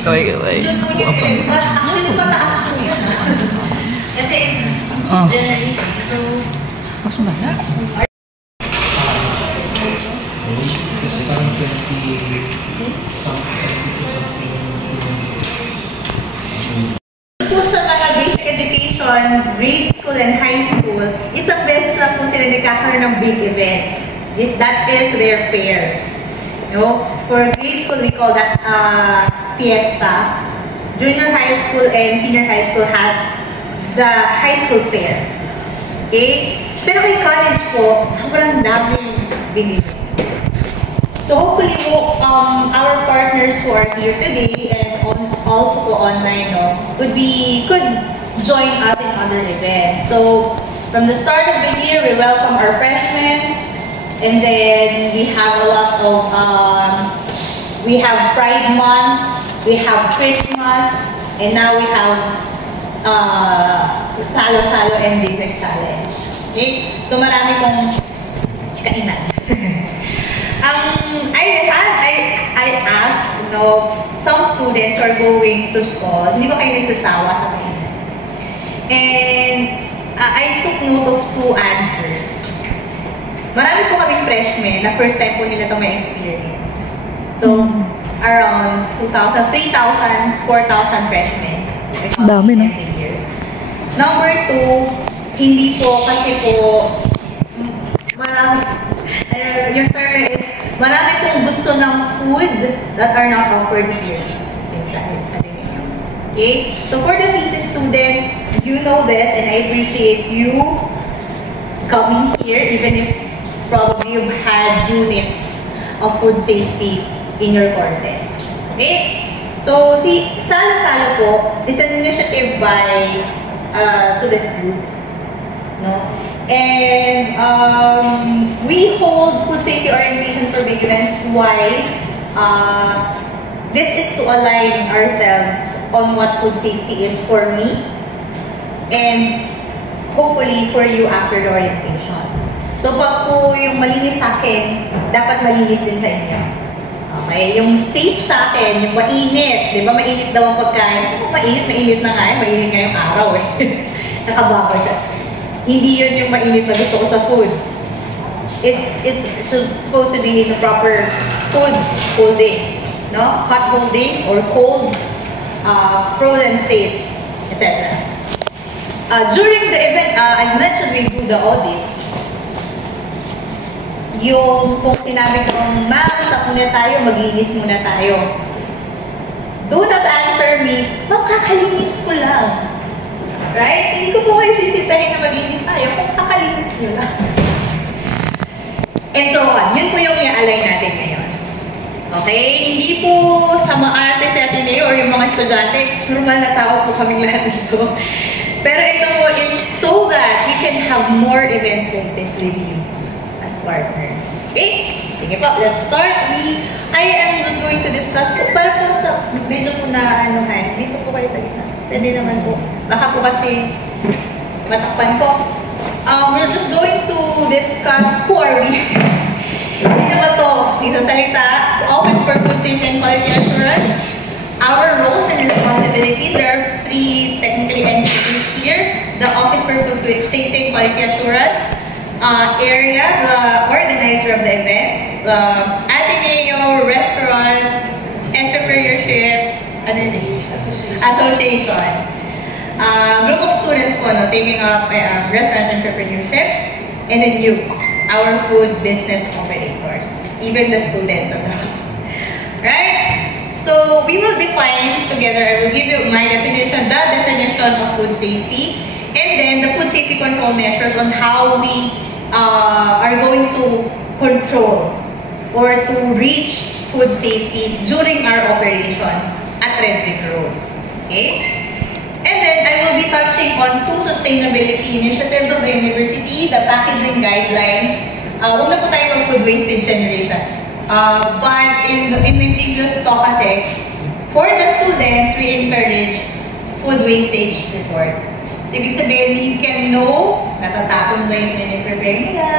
Kaway. Actually, pataas po yun. Kasi it's generated. So, masuk na siya? Po sa mga basic education, grade school and high school, isang beses lang po sila nagkakaroon ng big events. That is their fairs. No? For grade school, we call that fiesta. Junior high school and senior high school has the high school fair. Okay? Pero kay college po, sobrang daming big events. So hopefully po, our partners who are here today and also po online, could join us in other events. So from the start of the year, we welcome our freshmen. And then we have a lot of, we have Pride Month, we have Christmas, and now we have Salo-Salo and Basic Challenge. Okay? So marami pong kainan. I asked, some students are going to schools, hindi ba kayo nagsasawa sa kainan? And I took note of 2 answers. Marami po kaming freshmen na first time po nila ito may experience. So, around 2,000, 3,000, 4,000 freshmen. Dami, no? Number 2, hindi po kasi po marami, yung term is, marami pong gusto ng food that are not offered here inside Ateneo. Okay? So, for the thesis students, you know this and I appreciate you coming here even if probably you've had units of food safety in your courses. Okay? So, Salo-Salo po is an initiative by student group. No? And we hold food safety orientation for big events. Why? This is to align ourselves on what food safety is for me and hopefully for you after the orientation. So, pag po yung malinis sa akin, dapat malinis din sa inyo. Okay? Yung safe sa akin, yung mainit. Di ba mainit daw ang pagkain? Mainit na nga. Mainit nga yung araw eh. Nakababa siya. Hindi yun yung mainit na gusto ko sa food. It's supposed to be in the proper food holding. No? Hot holding or cold, frozen state, etc. During the event, I mentioned we do the audit. Yung kung sinabi kong, ma'am, stop muna tayo, maglinis muna tayo. Do not answer me, ma'am, kakalinis ko lang. Right? Hindi ko po kayo sisitahin na maglinis tayo kung kakalinis nyo lang. And so on. Yun po yung i-align natin ngayon. Okay? Hindi po sa maarte sa Ateneo or yung mga estudyante, normal na tao po kaming lahat dito. Pero ito po is so that we can have more events like this with you as partners. Okay? Sige po, let's start. I am just going to discuss po, para po sa, medyo po na anuhan, dito po kayo sa gitna. Pwede naman po. Baka po kasi matakpan ko. We're just going to discuss who are we. Hindi ba ito? Isasalita, Office for Food Safety and Quality Assurance. Our roles and responsibilities, there are 3 technically entities here. The Office for Food Safety and Quality Assurance, area, the organizer of the event, the Ateneo Restaurant Entrepreneurship Association. Group of students po, taking up restaurant entrepreneurship, and then you, our food business operators, even the students of the right? So we will define together, I will give you my definition, the definition of food safety, and then the food safety control measures on how we are going to control or to reach food safety during our operations at Red Brick Road. Okay? And then I will be touching on 2 sustainability initiatives of the university, the packaging guidelines. Huwag na po tayo ng food wastage generation. But in my previous talk kasi, food wastage report. So, ibig sabihin, you can know, natatapon ba yung prepare nila,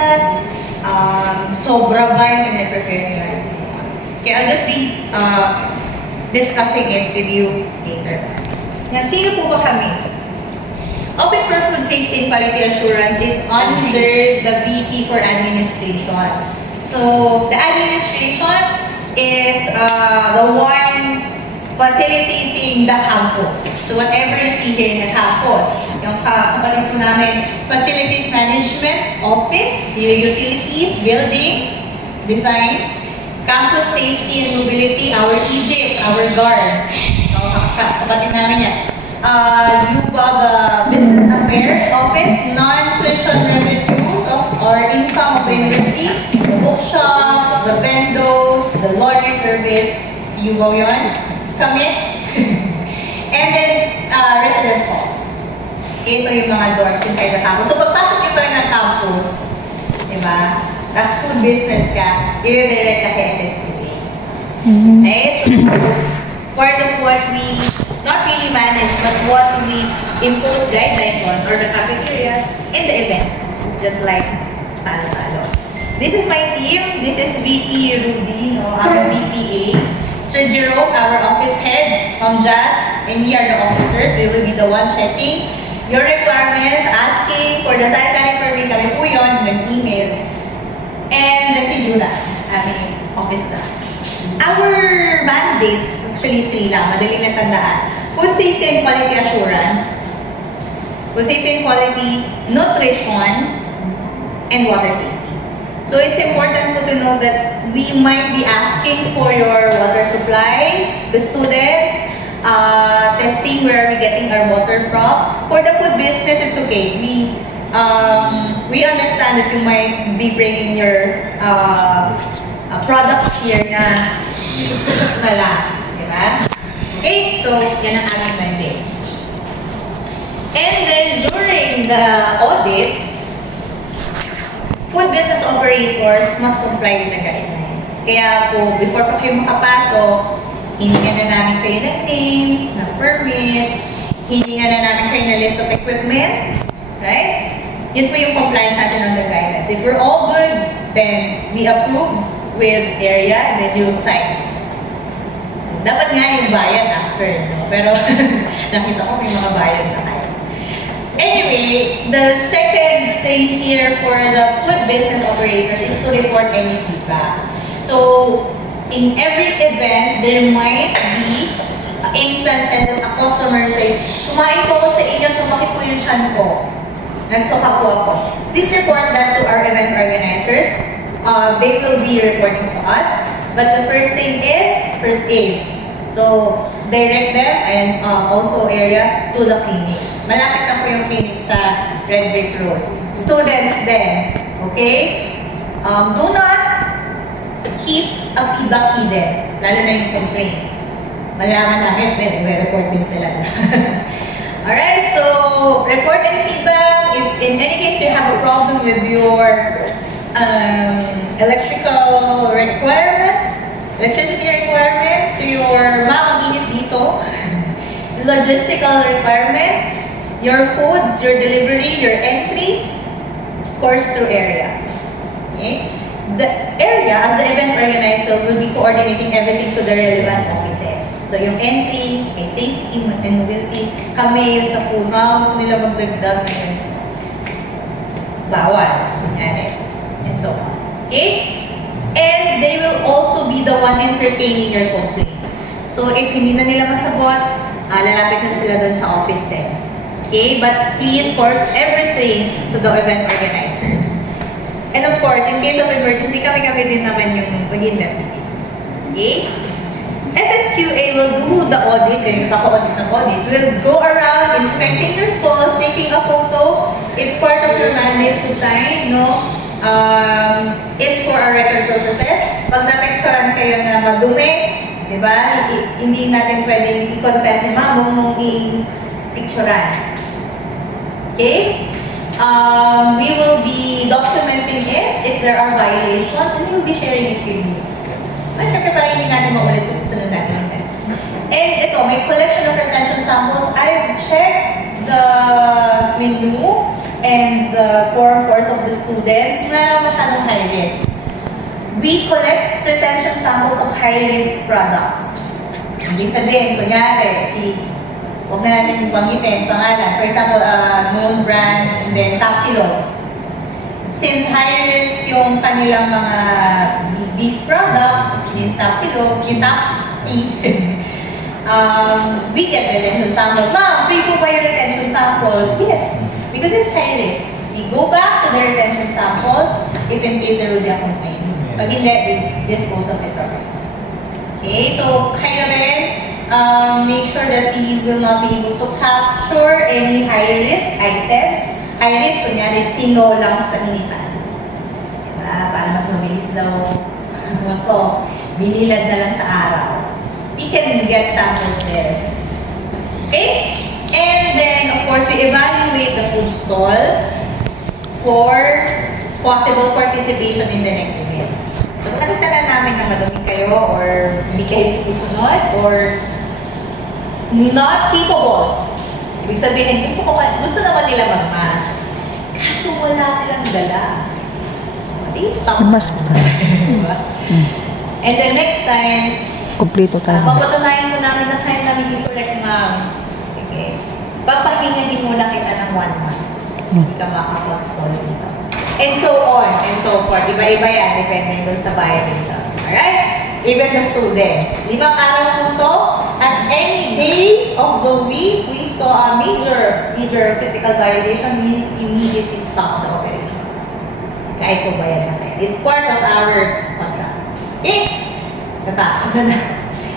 sobra ba yung prepare nila, and so on. Okay, I'll just be discussing it with you later. Now, sino po ba kami? Office for Food Safety and Quality Assurance is under the VP for Administration. So, the administration is the one facilitating the campus. So, whatever you see here in the campus, yung kapatid po namin, Facilities Management Office, yung utilities, buildings, design, campus safety and mobility, our EJs, our guards. So, kapatid namin yan. YUBA, the Business Affairs Office, non-tuition revenues of our income of the university, the bookshop, the vendos, the laundry service, si YUBA yun, kami. And then, residence halls. Okay, so yung mga dorms inside the campus. So, pagpasok nyo pa rin ng campus, diba? Tapos food business ka, i-redirect ka kay FSPA. Okay, so, part of what we not really manage, but what we impose guidelines on are the cafeterias and the events, just like Salo-Salo. This is my team. This is VP Rudy, our VPA. Sir Jerome, our office head, Jazz, and we are the officers. We will be the one checking your requirements, asking for the sanitary permit, kami po yun, mag-email. And then si Jura, aming office staff. Our mandates, actually 3 lang, madali na tandaan. Food safety and quality assurance, food safety and quality, nutrition, and water safety. So it's important to know that we might be asking for your water supply, the students, testing where are we getting our water from. For the food business, it's okay. We understand that you might be bringing your products here na tutok na lang, diba? Okay, so yan ang aming mandates. And then during the audit, food business operators must comply with the guidelines. Kaya po, before pa kayo makapasok, hiningan na namin kayo ng names, ng permits, hiningan na namin kayo ng list of equipment, right? Yun po yung compliance natin on the guidelines. If we're all good, then we approve with area, then you sign. Dapat nga yung bayad after, no? Pero nakita ko may mga bayad na kayo. Anyway, the second thing here for the food business operators is to report any feedback. So, in every event, there might be instances that a customer say, kumain po ako sa inyo, sumakit po yung tiyan ko. Nagsuka po ako. Please report that to our event organizers. They will be reporting to us. But the first thing is first aid. So, direct them and also area to the clinic. Malapit na po yung clinic sa Red Brick Road. Students then, okay? Do not keep a feedback hidden, lalo na yung complaint. Malaman namin, may report din sila. Alright, so report any feedback. If in any case you have a problem with your electrical requirement, electricity requirement to your init dito, logistical requirement, your foods, your delivery, your entry, course through area. Okay? The area, as the event organizer, will be coordinating everything to the relevant offices. So, yung entry, may safety and mobility, kami yung sa food, gusto nila magdagdag na yun. Bawal. And so on. Okay? And they will also be the one entertaining your complaints. So, if hindi na nila masabot, lalapit na sila dun sa office din. Okay? But please force everything to the event organizers. And of course, in case of emergency, kami din naman yung mag-investigate. Okay? FSQA will do the audit, and paka-audit ng audit. We'll go around inspecting your stalls, taking a photo. It's part of your mandates to sign, no? It's for our record purposes. Pag na-picturean kayo na madumi, di ba? Hindi natin pwedeng i-contest yung mga mong i-picturean. Okay? We will be documenting it if there are violations, and we will be sharing it with you. Siyempre, parang hindi natin maulit sa susunod natin. And ito, ito, may collection of retention samples. I've checked the menu and the form course of the students. Wala masyadong high risk. We collect retention samples of high-risk products. Ibig sabihin, kunyari, huwag na natin banggitin, pangalan. For example, known brand, and then Tapsilog. Since high-risk yung kanilang mga beef products, yung Tapsilog, yung Tapsi, we get retention samples. Ma'am, free po ba yung retention samples? Yes, because it's high-risk. We go back to the retention samples if in case there will be a complaint. Pag hindi, we dispose of it already. Okay, so kayo rin, make sure that we will not be able to capture any high-risk items. High-risk, kunyari, tinolang sa initan. Para mas mabilis daw ito, binilad na lang sa araw. We can get samples there. Okay? And then, of course, we evaluate the food stall for possible participation in the next event. So, nakita na namin na madumi kayo or hindi kayo susunod or not capable. Ibig sabihin, gusto naman nila mag-mask. Kaso wala silang dala. Stop. Mas And then next time, kumpleto tayo. papatunayan mo namin na kaya namin i-correct, ma'am. Sige. Papahinga din muna kita ng 1 month. Hindi ka makapag-stall dito. And so on, and so forth. Iba-iba yan, depending doon sa violations. Alright? Even the students. 5 araw po to, at any day of the week, we saw a major critical violation, we immediately stop the operations. Kahit po ba yan natin. It's part of our contract. Okay? Tataas na.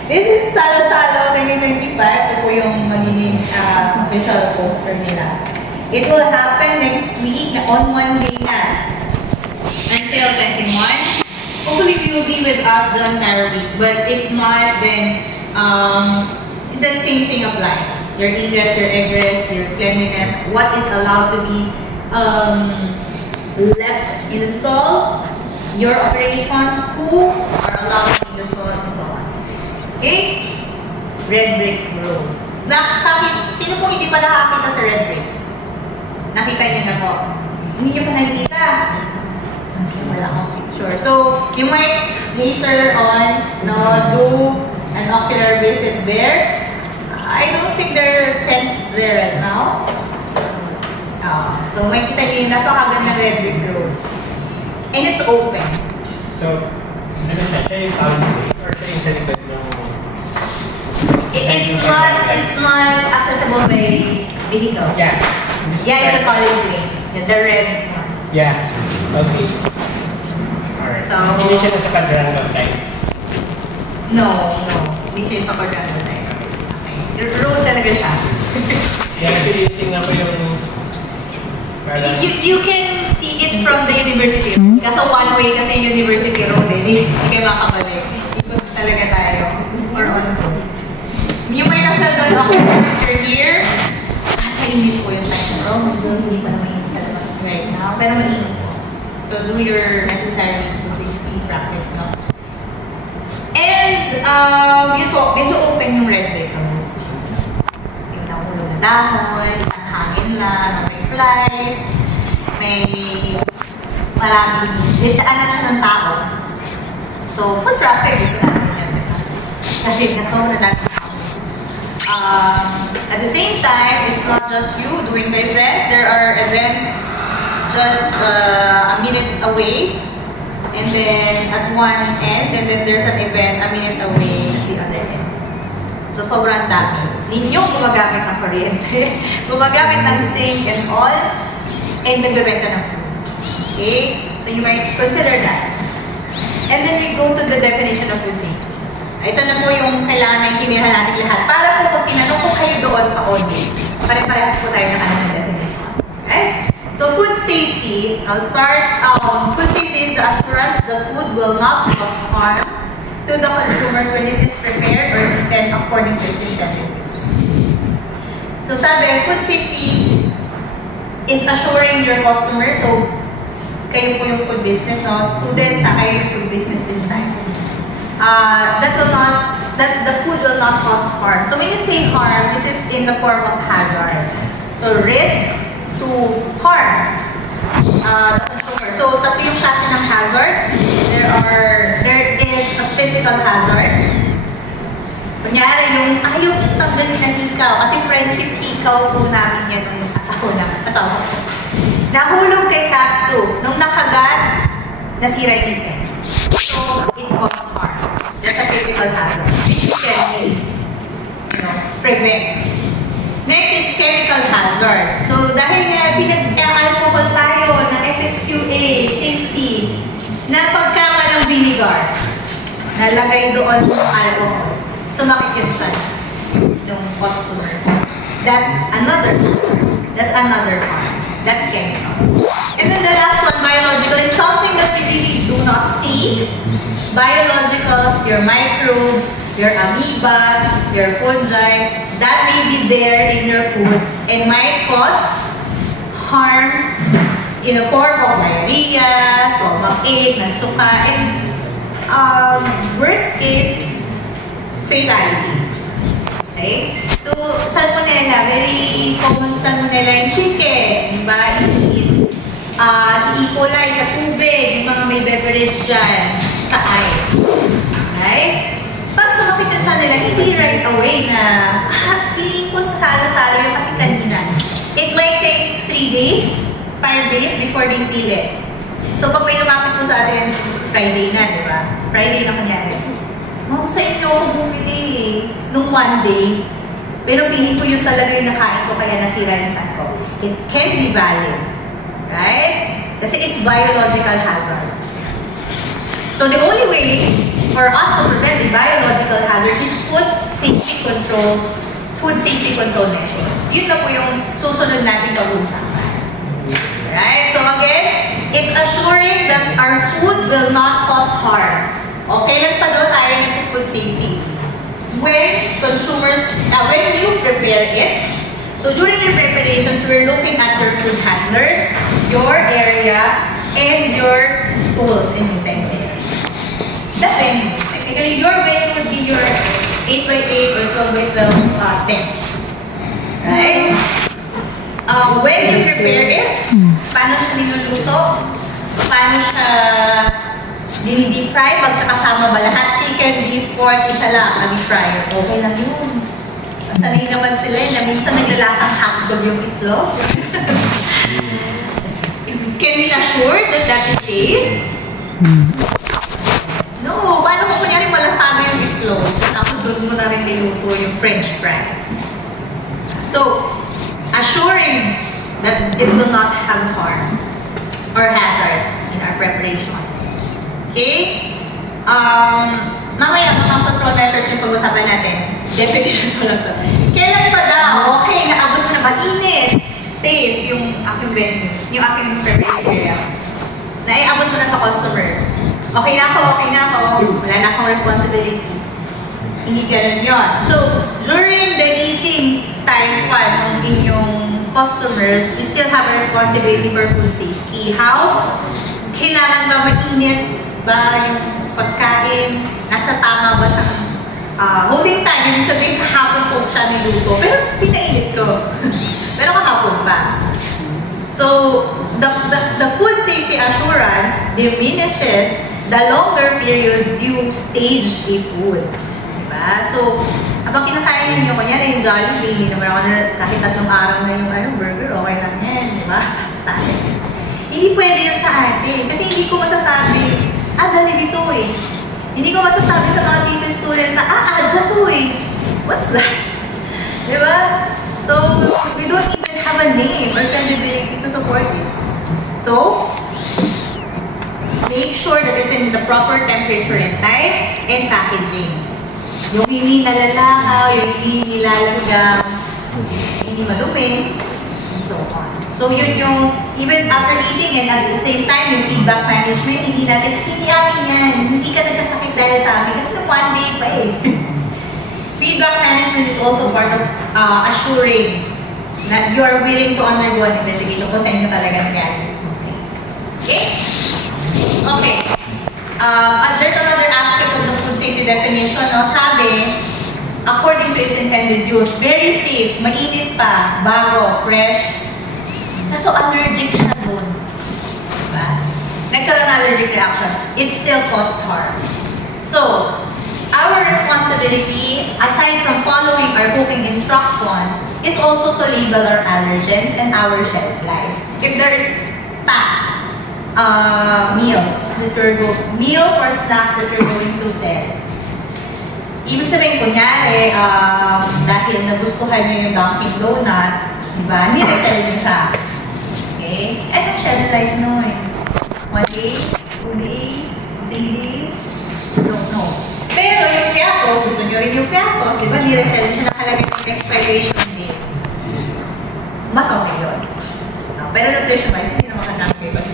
This is Salo-Salo 2025. Ito po yung magiging official poster nila. It will happen next week on Monday na until 21. Hopefully, you will be with us the entire week. But if not, then the same thing applies. Your ingress, your egress, your cleanliness, what is allowed to be left in the stall, your operations, who are allowed in the stall, and so on. Okay? Red brick road. Sino pong hindi pa nakakita sa red brick? Nakita niyo na po. Hindi niyo pa nakikita. Wala akong picture. So, you might later on do an ocular visit there. I don't think there are tents there right now. So, may kita niyo yung napakagandang red brick road. And it's open. So, ano siya yung foundry or siya yung sa likod ng... It's not accessible by vehicles. Yeah. Yeah, it's a college lane. The red one. Yeah. Okay. Alright. So, hindi siya nasa quadrangle side? No. Hindi siya sa quadrangle side. Okay. Road talaga siya. Yeah, actually, tingnan ko yung... You can see it from the university. Kasi one way kasi university road eh. Hindi kayo makabalik. Ikot talaga tayo. Or on road. You might as well done ako since you're here. Init po yung time room. Hindi pa naman init sa labas right now. Pero mainit po. So, do your necessary food safety practice, no? And, medyo open yung red brick. Yung nakulong na dahon, isang hangin lang, may flies, may maraming ditaanan siya ng tao. So, foot traffic, gusto natin yan. Kasi nga sobrang dami tao. At the same time, it's not just you doing the event. There are events just a minute away, and then at one end, and then there's an event a minute away at the other end. So, sobrang dami. Ninyong gumagamit ng kuryente, gumagamit ng sink and all, and nagbebenta ng food. Okay? So, you might consider that. And then we go to the definition of food safety. Ito na po yung kailangan kinihan natin lahat. Para po pag tinanong ko kayo doon sa audit, pare-parehas po tayo ng anong definition. Okay? So, food safety, I'll start. Food safety is the assurance the food will not cause harm to the consumers when it is prepared or eaten according to its intended use. So, sabi, food safety is assuring your customers, so, kayo po yung food business, no? Students, kayo yung food business this time. That will not that the food will not cause harm. So when you say harm, this is in the form of hazards. So risk to harm the consumer. So tatlo yung klase ng hazards. There is a physical hazard. Kunyari yung ayaw tanggalin ng ikaw kasi friendship ikaw po namin yan ng asawa ko. Nahulog kay Katsu. Nung nakagat, nasira yung ngipin. So, it causes harm. That's a physical hazard. You can prevent. Next is chemical hazards. So, dahil nga pinag-alcohol tayo ng FSQA, safety, na pagkamalang vinegar, nalagay doon ng alcohol. So, makikip siya ng customer. That's another harm. That's chemical. And then the last one, biological, is something that we really do not see. Biological, your microbes, your amoeba, your fungi, that may be there in your food and might cause harm in the form of diarrhea, stomachache, nagsuka, and worst case, fatality. Okay? So, salmonella, very common salmonella in chicken, diba? Si E. coli sa tubig, yung mga may beverage dyan, sa ice. Right? Pag sumakit yung siya nila, hindi right away na, feeling ko sa salo-salo yung kasi kanina. It might take 3 days, 5 days before they feel it. So, pag may lumapit po sa atin, Friday na, di ba? Friday na kunyari. Ma'am, sa inyo ako bumili nung 1 day. Pero feeling ko yun talaga yung nakain ko kaya nasira yung chan ko. It can be valid. Right? Kasi it's biological hazard. So the only way for us to prevent the biological hazard is food safety control measures. Yun na po yung susunod natin pag-uusapan. Right? So again, it's assuring that our food will not cause harm. Okay lang pa daw tayo ng food safety. When you prepare it, so during your preparations, we're looking at your food handlers, your area, and your tools and utensils. The venue. Technically, your venue would be your 8x8 or 12x12 tent. Right? When you prepare it, paano siya niluluto? Paano siya dini-deep fry? Magkakasama ba lahat? Chicken, beef, pork, isa lang, deep fryer. Okay lang yun. Sanay naman sila na minsan naglalasang hotdog yung itlog. Can we assure that that is safe? No. Paano kung kunyari malasama yung itlog? Tapos doon mo na rin niluto yung french fries. So, assuring that it will not have harm or hazards in our preparation. Okay? Mamaya, mga control measures yung pag-usapan natin. Definition ko lang to. Kailan pa daw? Okay, naabot mo na mainit. Safe yung aking venue, yung aking prepared area. Naiabot mo na sa customer. Okay na ako. Wala na akong responsibility. Hindi ganun yun. So, during the eating time pa ng inyong customers, we still have a responsibility for food safety. How? Kailangan ba mainit ba yung pagkain? Nasa tama ba siya? Holding time, hindi sabihin kahapon po siya niluto, pero pinainit ko. Pero kahapon pa. So, the food safety assurance diminishes the longer period you stage a food. Diba? So, habang kinakain ninyo, kunyari yung Jollibee, hindi naman ako na kahit 3 araw na yung burger, okay lang yan. Diba? Sa akin. Hindi pwede yun sa atin. Kasi hindi ko masasabi, Jollibee to eh. Hindi ko masasabi sa mga thesis students na, Adja to eh. What's that? Diba? So, we don't even have a name or credibility to support it. So, make sure that it's in the proper temperature and type and packaging. Yung hindi nalalakaw, yung hindi nilalanggam, hindi madumi, and so on. So yun yung, even after eating and at the same time, yung feedback management, hindi amin yan. Hindi ka nagkasakit dahil sa amin kasi nung 1 day pa eh. Feedback management is also part of assuring that you are willing to undergo an investigation kung saan nyo talaga nangyari. Okay? Okay. There's another aspect of the food safety definition, no, sabi, according to its intended use, very safe, mainit pa, bago, fresh. Kaso allergic siya dun. Diba? Nagkaroon ng allergic reaction. It still caused harm. So, our responsibility, aside from following our cooking instructions, is also to label our allergens and our shelf life. If there is packed meals or snacks that you're going to sell, ibig sabihin, kunyari, dahil nagustuhan nyo yung Dunkin' Donut, diba, nire-sell nyo siya. Okay? Anong shelf life nun? 1 day? 2 days? 3 days? Don't know. Pero yung piatos, gusto nyo rin yung piatos, diba, nire-sell nyo nakalagay yung expiration date. Mas okay yun. Pero nutrition-wise, hindi naman kanakay ko sa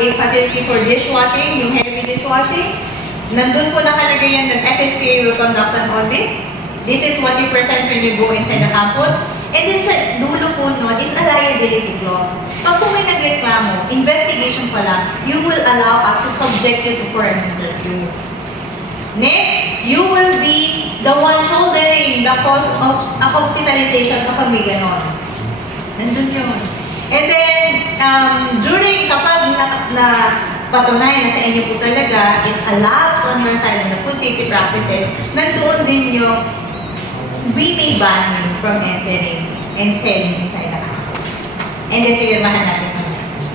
a facility for dishwashing, yung heavy dishwashing. Nandun po nakalagay yan that FSPA will conduct an audit. This is what you present when you go inside the campus. And then sa dulo po nun is a liability clause. Pag po may nagreklamo, investigation pala, you will allow us to subject you to for an interview. Next, you will be the one shouldering the cost of a hospitalization kapag may ganon. Nandun yun. And then, during kapag patunay na sa inyo po talaga, it's a lapse on your side in the food safety practices, nandoon din yung we may ban you from entering and selling inside the campus. And then, pinirmahan natin ang message.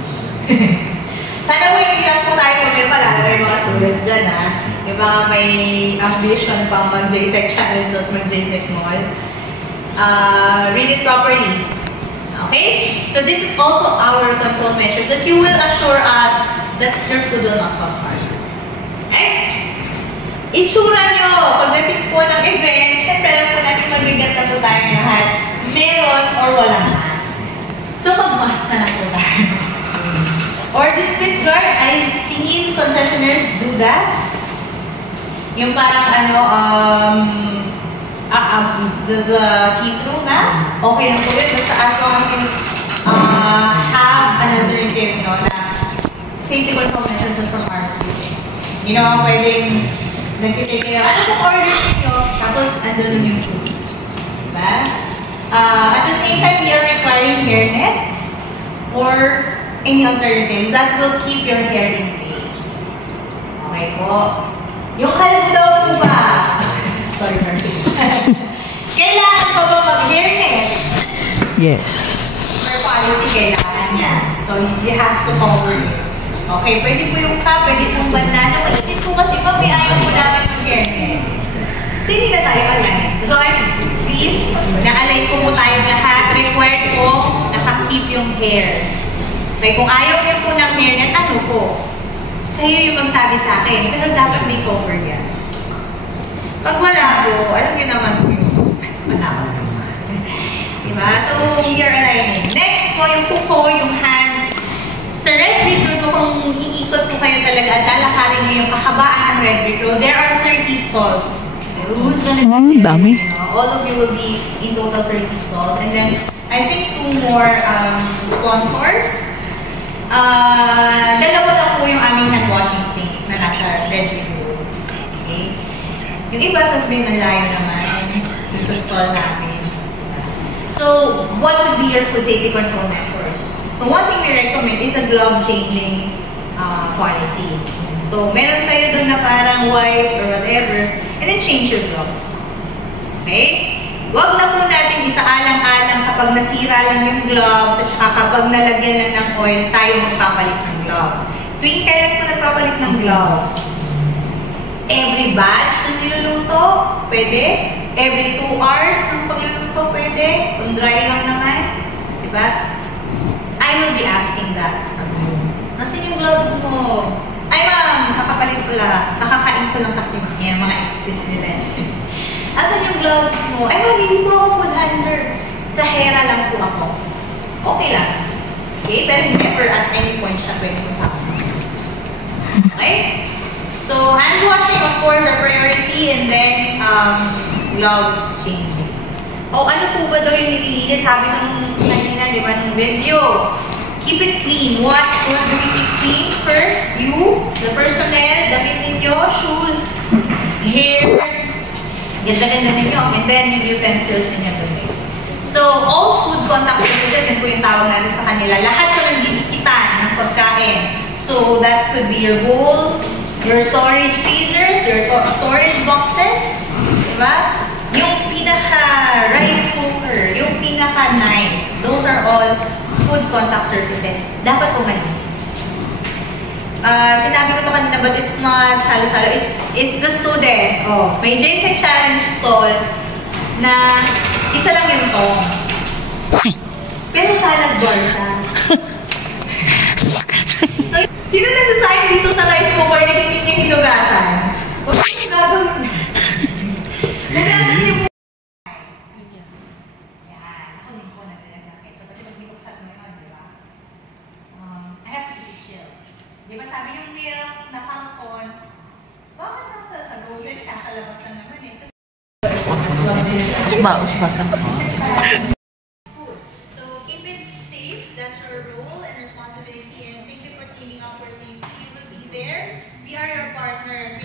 Sana mo hindi lang po tayo magpirma, lalo yung mga students dyan, ha? Yung mga may ambition pang mag-JSEC challenge at mag-JSEC mall. Read it properly. Okay? So this is also our control measures that you will assure us that your food will not cause harm. Okay? Itsura nyo, pagdating po ng event, syempre alam po natin mag-igat na po tayo lahat. Meron or walang mask. So mag-mask na po tayo. Or the spit guard, I've seen concessionaires do that. Yung parang the see-through mask, okay lang po yun. Basta as long as you have an alternative, no, na safety control measures from our student. You know, pwedeng nagtitake kayo, ano po order nyo? Tapos, andun yung food. Diba? At the same time, we are requiring hairnets or any alternatives that will keep your hair in place. Okay po. Yung kalbo daw po ba? Sorry. Kailangan pa ba mag-hairnet? Yes. For policy, kailangan yan. So, it has to cover you. Okay, pwede po yung cup, pwede pong bandana. Mainit po kasi pag may ayaw po namin yung hairnet. So, hindi na tayo align. So, please, na-align po tayo lahat. Required po, naka-keep yung hair. Okay, kung ayaw niyo po ng hairnet, ano po? Kayo yung magsabi sa akin, pero dapat may cover yan. Pag wala po, alam niyo naman po yung manakot. Diba? So, we are aligning. Next po, yung kuko, yung hands. Sa red brick road po, kung iikot po kayo talaga at lalakarin niyo yung kahabaan ng red brick road, there are 30 stalls. Who's gonna be there? Dami. You know, all of you will be in total 30 stalls. And then, I think 2 more sponsors. Dalawa lang po yung aming hand washing sink na nasa red brick road. Okay? Yung iba sasabihin na layo naman dun sa stall namin. So, what would be your food safety control measures? So, one thing we recommend is a glove changing policy. So, meron kayo dun na parang wipes or whatever, and then change your gloves. Okay? Huwag na po natin isaalang-alang kapag nasira lang yung gloves at saka kapag nalagyan lang ng oil, tayo magpapalit ng gloves. Tuwing kailan po nagpapalit ng gloves? Every batch na niluluto, pwede. Every 2 hours ng pagluluto, pwede. Kung dry lang naman. Diba? I will be asking that from you. Nasaan yung gloves mo? Ay ma'am, kakapalit ko lang. Kakakain ko lang kasi yan, mga excuse nila. Asan yung gloves mo? Ay ma'am, hindi po ako food handler. Kahera lang po ako. Okay lang. Okay? Pero never at any point siya pwede mo pa. Okay? So, hand washing, of course, are priority, and then, gloves changing. O, ano po ba daw yung nililinis? Sabi nung kanina, di ba, nung video. Keep it clean. What do we keep clean? First, you, the personnel, damit ninyo, shoes, hair, ganda-ganda ninyo, and then yung utensils ninyo doon. So, all food contact surfaces, yun po yung tawag natin sa kanila. Lahat po ng didikitan ng pagkain. So, that could be your bowls, your storage freezers, your storage boxes, diba? Yung pinaka-rice cooker, yung pinaka-knife, those are all food contact surfaces. Dapat po malinis. Sinabi ko ito kanina, but it's not salo-salo. It's the students. Oh, may JSEC Challenge stall na isa lang yung tong. Pero salad bar siya. So, sino nagsasayin dito sa rice cooker na hindi niya hinugasan? Huwag yung gagawin. Nagasan niyo po. Yan. Ako din po naglalagay. Kasi mag-iuksan mo naman, di ba? I have to keep it chill. Di ba sabi yung milk na karton, bakit nasa sa grocery, nasa labas lang naman eh. Usma ka. Food. So keep it safe. That's your role and responsibility. And thank you for teaming up for safety. We will be there. We are your partners. We